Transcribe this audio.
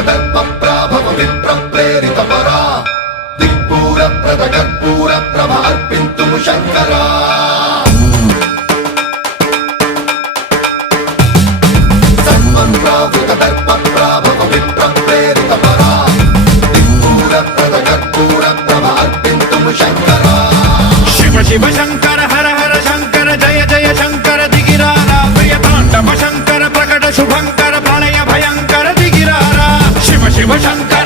దర్పప్రాభవ విప్రప్రేరిత పరా దిక్పూర ప్రద కర్పూర ప్రభ అర్పింతుము శంకరా సర్వం ప్రావృత దర్పప్రాభవ విప్రప్రేరిత పరా దిక్పూర ప్రద కర్పూర ప్రభ అర్పింతుము శంకరా శివ శివ శంకర హర హర శంకర జయ జయ శంకర దిగిరారా ప్రియ తాండవ శంకర ప్రకట శుభంకర ప్రళయ భయంకర దిగిరారా శివ శివ శంకర